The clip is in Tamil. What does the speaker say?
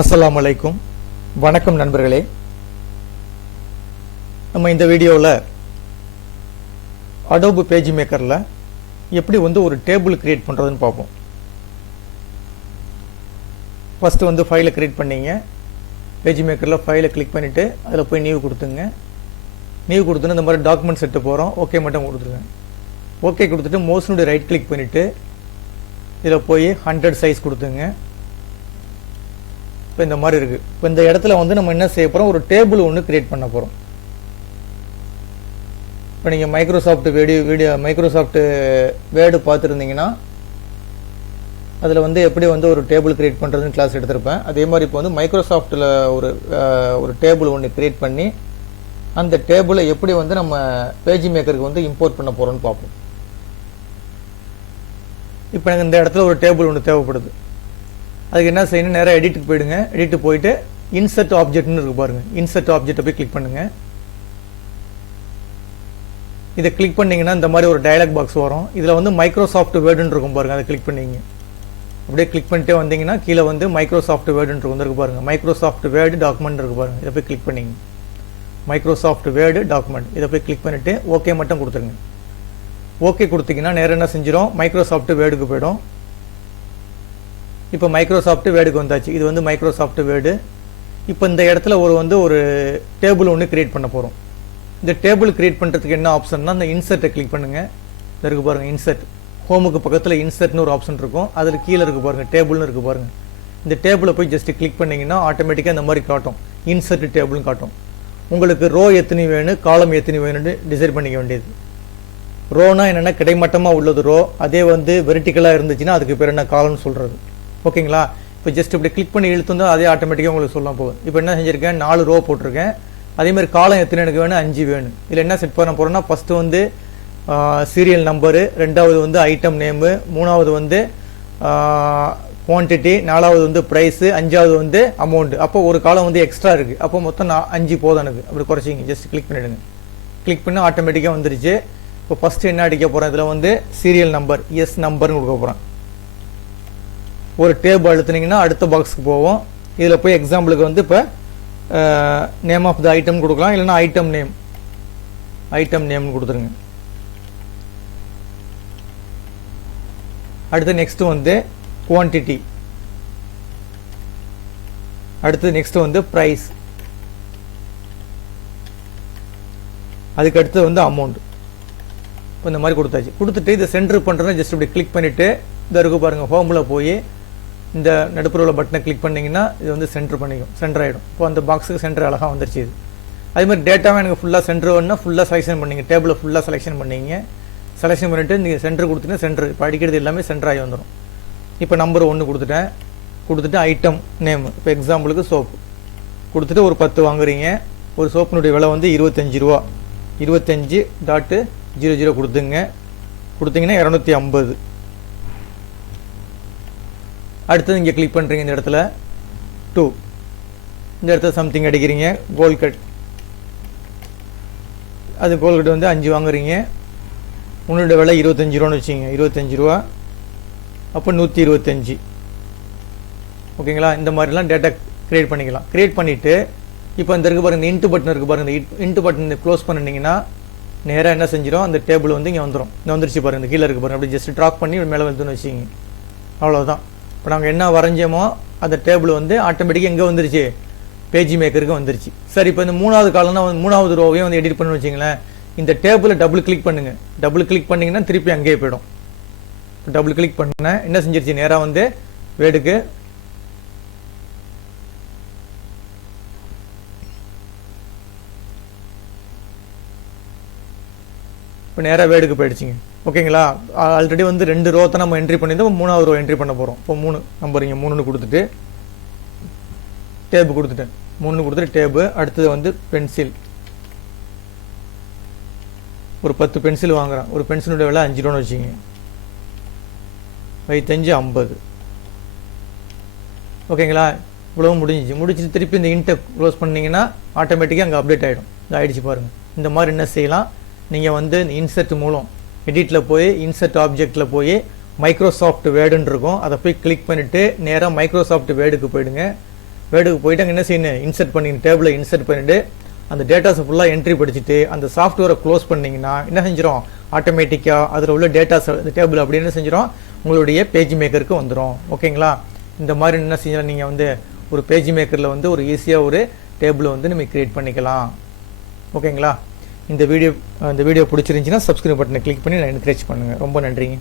அஸ்ஸலாமு அலைக்கும். வணக்கம் நண்பர்களே. நம்ம இந்த வீடியோவில் அடோப் பேஜ் மேக்கரில் எப்படி ஒரு டேபிள் கிரியேட் பண்ணுறதுன்னு பார்ப்போம். ஃபஸ்ட்டு ஃபைலை கிரியேட் பண்ணிங்க. பேஜ் மேக்கரில் ஃபைலை கிளிக் பண்ணிவிட்டு அதில் போய் நியூ கொடுத்துங்க. நியூ கொடுத்துன்னு இந்த மாதிரி டாக்குமெண்ட் செட்டு போகிறோம். ஓகே மட்டும் கொடுத்துருங்க. ஓகே கொடுத்துட்டு மோஸ்னுடைய ரைட் கிளிக் பண்ணிவிட்டு இதில் போய் 100 சைஸ் கொடுத்துங்க. இப்போ இந்த மாதிரி இருக்குது. இப்போ இந்த இடத்துல நம்ம என்ன செய்ய போகிறோம், ஒரு டேபிள் ஒன்று கிரியேட் பண்ண போகிறோம். இப்போ நீங்கள் மைக்ரோசாஃப்ட் வேர்டு பார்த்துருந்தீங்கன்னா அதில் எப்படி ஒரு டேபிள் கிரியேட் பண்ணுறதுன்னு கிளாஸ் எடுத்திருப்பேன். அதே மாதிரி இப்போ மைக்ரோசாஃப்ட்டில் ஒரு டேபிள் ஒன்று கிரியேட் பண்ணி அந்த டேபிளை எப்படி நம்ம பேஜ் மேக்கருக்கு இம்போர்ட் பண்ண போகிறோன்னு பார்ப்போம். இப்போ எனக்கு இந்த இடத்துல ஒரு டேபிள் ஒன்று தேவைப்படுது. அதுக்கு என்ன செய்யணும், நேராக எடிட்டுக்கு போயிடுங்க. எடிட்டு போயிட்டு இன்சர்ட் ஆப்ஜெக்ட்னு இருக்கு பாருங்கள். இன்சர்ட் ஆப்ஜெக்டை போய் கிளிக் பண்ணுங்கள். இதை கிளிக் பண்ணிங்கன்னா இந்த மாதிரி ஒரு டயலாக் பாக்ஸ் வரும். இதில் மைக்ரோசாஃப்ட் வேர்டுன்னு இருக்கும் பாருங்கள். அதை கிளிக் பண்ணிங்க. அப்படியே கிளிக் பண்ணிட்டே வந்தீங்கன்னா கீழே மைக்ரோசாஃப்ட் வேர்டுன்னு இருக்கு பாருங்கள். மைக்ரோசாஃப்ட் வேர்டு டாக்குமெண்ட் இருக்கு பாருங்கள். இதை போய் கிளிக் பண்ணிங்க. மைக்ரோசாஃப்ட் வேர்டு டாக்குமெண்ட் இதை போய் கிளிக் பண்ணிவிட்டு ஓகே மட்டும் கொடுத்துருங்க. ஓகே கொடுத்தீங்கன்னா நேரம் என்ன செஞ்சிடும், மைக்ரோசாஃப்ட் வேர்டுக்கு போய்டும். இப்போ மைக்ரோசாஃப்ட் வேர்டுக்கு வந்தாச்சு. இது மைக்ரோசாஃப்ட் வேர்டு. இப்போ இந்த இடத்துல ஒரு டேபிள் ஒன்று கிரியேட் பண்ண போகிறோம். இந்த டேபிள் கிரியேட் பண்ணுறதுக்கு என்ன ஆப்ஷன்னா, அந்த இன்சர்ட்டை கிளிக் பண்ணுங்கள். இது இருக்குது பாருங்கள், இன்சர்ட். ஹோமுக்கு பக்கத்தில் இன்சர்ட்னு ஒரு ஆப்ஷன் இருக்கும். அதில் கீழே இருக்குது பாருங்கள், டேபிள்னு இருக்குது பாருங்கள். இந்த டேபிளை போய் ஜஸ்ட் கிளிக் பண்ணிங்கன்னா ஆட்டோமேட்டிக்காக இந்த மாதிரி காட்டும், இன்சர்ட் டேபிள்னு காட்டும். உங்களுக்கு ரோ எத்தனை வேணும், காலம் எத்தனை வேணும்னு டிசைட் பண்ணிக்க வேண்டியது. ரோனா என்னென்னா கிடைமட்டமாக உள்ளது ரோ. அதே வெர்டிக்கலாக இருந்துச்சுன்னா அதுக்கு பேர் என்ன, காலம்னு சொல்கிறது. ஓகேங்களா? இப்போ ஜஸ்ட் இப்படி கிளிக் பண்ணி இழுத்துந்தா அதே ஆட்டோமேட்டிக்காக உங்களுக்கு சொல்லலாம் போகுது. இப்போ என்ன செஞ்சுருக்கேன், 4 ரோ போட்டிருக்கேன். அதேமாதிரி காலம் எத்தனை எனக்கு வேணும், 5 வேணும். இதில் என்ன செட் பண்ண போகிறோன்னா, ஃபஸ்ட்டு சீரியல் நம்பரு, ரெண்டாவது ஐட்டம் நேமு, மூணாவது குவான்டிட்டி, நாலாவது ப்ரைஸு, அஞ்சாவது அமௌண்ட்டு. அப்போ ஒரு காலம் எக்ஸ்ட்ரா இருக்குது. அப்போ மொத்தம் 5 போதும் எனக்கு. அப்படி குறைச்சிங்க. ஜஸ்ட் கிளிக் பண்ணிவிடுங்க. கிளிக் பண்ணி ஆட்டோமேட்டிக்காக வந்துருச்சு. இப்போ ஃபஸ்ட்டு என்ன அடிக்க போகிறேன், இதில் சீரியல் நம்பர், எஸ் நம்பர்னு கொடுக்க போகிறேன். ஒரு டேப் அழுத்துனீங்கன்னா அடுத்த பாக்ஸுக்கு போவோம். இதில் போய் எக்ஸாம்பிளுக்கு இப்போ நேம் ஆஃப் த ஐட்டம் கொடுக்கலாம், இல்லைன்னா ஐட்டம் நேம்னு கொடுத்துருங்க. அடுத்து நெக்ஸ்ட்டு குவான்டிட்டி. அடுத்து நெக்ஸ்ட்டு ப்ரைஸ். அதுக்கு அடுத்து அமௌண்ட். இப்போ இந்த மாதிரி கொடுத்தாச்சு. கொடுத்துட்டு இதை சென்டர் பண்ணுறேன்னா ஜஸ்ட் இப்படி கிளிக் பண்ணிவிட்டு இந்த இருக்கு பாருங்கள், ஹோமில் போய் இந்த நடுப்புற பட்டனை கிளிக் பண்ணிங்கன்னா இது சென்டர் பண்ணிக்கும், சென்டர் ஆகிடும். இப்போ அந்த பாக்ஸுக்கு சென்டர் அழகாக வந்துருச்சு. இது அதே மாதிரி டேட்டாவை எனக்கு ஃபுல்லாக சென்டர் வேணுன்னா ஃபுல்லாக செலெக்ஷன் பண்ணிங்க. டேபிளை ஃபுல்லாக செலெக்ஷன் பண்ணிங்க. செலெக்ஷன் பண்ணிவிட்டு நீங்கள் சென்டர் கொடுத்தீங்கன்னா சென்டர், இப்போ அடிக்கிறது எல்லாமே சென்டர் ஆகி வந்துடும். இப்போ நம்பர் 1 கொடுத்துட்டு ஐட்டம் நேம், இப்போ எக்ஸாம்பிளுக்கு சோப்பு கொடுத்துட்டு ஒரு 10 வாங்குறீங்க. ஒரு சோப்பினுடைய விலை 25 ரூபா. 25.00 கொடுத்தீங்கன்னா 250. அடுத்தது இங்கே கிளிக் பண்ணுறீங்க. இந்த இடத்துல 2, இந்த இடத்துல சம்திங் அடிக்கிறீங்க. கோல்ட் கட், அது கோல்ட் கட் 5 வாங்குறீங்க. உன்னோட விலை 25 ரூபான்னு வச்சுங்க. 25 ரூபா. அப்போ 125. ஓகேங்களா? இந்த மாதிரிலாம் டேட்டா கிரியேட் பண்ணிக்கலாம். கிரியேட் பண்ணிவிட்டு இப்போ இந்த இருக்கு பாருங்கள், இந்த இன்ட்டு பட்டன் இருக்குது பாருங்கள். இந்த இன்ட்டு பட்டன் க்ளோஸ் பண்ணிங்கன்னா நேராக என்ன செஞ்சிடும், அந்த டேபிள் இங்கே வந்துடும். இங்கே வந்துருச்சு பாருங்கள், இந்த கீழே இருக்குது பாருங்கள். அப்படி ஜஸ்ட் ட்ராக் பண்ணி மேலே வந்துன்னு வச்சுங்க. அவ்வளோதான். இப்போ நாங்கள் என்ன வரைஞ்சோமோ அந்த டேபிள் ஆட்டோமேட்டிக்காக எங்கே வந்துருச்சு, பேஜ் மேக்கருக்கு வந்துருச்சு. சரி, இப்போ இந்த 3வது காலம்னா 3வது ரோவையும் எடிட் பண்ணி வச்சிங்களேன். இந்த டேபிளை டபுள் கிளிக் பண்ணுங்கள். டபுள் கிளிக் பண்ணிங்கன்னா திருப்பி அங்கேயே போய்டும். டபுள் கிளிக் பண்ணேன், என்ன செஞ்சிருச்சு, நேராக வேர்டுக்கு இப்போ நேராக வேர்டுக்கு போயிடுச்சிங்க. ஓகேங்களா? ஆல்ரெடி 2 ரோ தான் நம்ம என்ட்ரி பண்ணியிருந்தோம். 3வது ரோ என்ட்ரி பண்ண போகிறோம். இப்போ 3 நம்பர் இங்கே 3ன்னு கொடுத்துட்டு டேபு கொடுத்துட்டேன். 3 கொடுத்துட்டு டேபு. அடுத்தது பென்சில். ஒரு 10 பென்சில் வாங்குகிறேன். ஒரு பென்சிலுடைய விலை 5 ரூபான்னு வச்சுங்க. 5 50. ஓகேங்களா? இவ்வளவு முடிஞ்சிட்டு திருப்பி இந்த இன்ட்டை க்ளோஸ் பண்ணிங்கன்னா ஆட்டோமேட்டிக்காக அங்கே அப்டேட் ஆகிடும். இது ஆகிடுச்சு பாருங்கள். இந்த மாதிரி என்ன செய்யலாம், நீங்கள் இன்சர்ட் மூலம் எடிட்டில் போய் இன்சர்ட் ஆப்ஜெக்டில் போய் மைக்ரோசாஃப்ட் வேர்டுன்னு இருக்கும். அதை போய் கிளிக் பண்ணிவிட்டு நேராக மைக்ரோசாஃப்ட் வேர்டுக்கு போயிடுங்க. வேர்டுக்கு போயிட்டு அங்கே என்ன செய்யணும், இன்சர்ட் பண்ணி டேபிளை இன்சர்ட் பண்ணிவிட்டு அந்த டேட்டாஸை ஃபுல்லாக என்ட்ரி படிச்சுட்டு அந்த சாஃப்ட்வேரை க்ளோஸ் பண்ணிங்கன்னா என்ன செஞ்சிடும், ஆட்டோமேட்டிக்காக அதில் உள்ள டேட்டாஸ் அந்த டேபிள் அப்படின்னு செஞ்சிடும் உங்களுடைய பேஜ் மேக்கருக்கு வந்துடும். ஓகேங்களா? இந்த மாதிரி என்ன செஞ்சாலும் நீங்கள் வந்து ஒரு பேஜ் மேக்கரில் வந்து ஒரு ஈஸியாக ஒரு டேபிளை வந்து நம்ம கிரியேட் பண்ணிக்கலாம். ஓகேங்களா? இந்த வீடியோ பிடிச்சிருந்துச்சின்னா சப்ஸ்கிரைப் பட்டனை கிளிக் பண்ணி நான் என்கரேஜ் பண்ணுங்கள். ரொம்ப நன்றிங்க.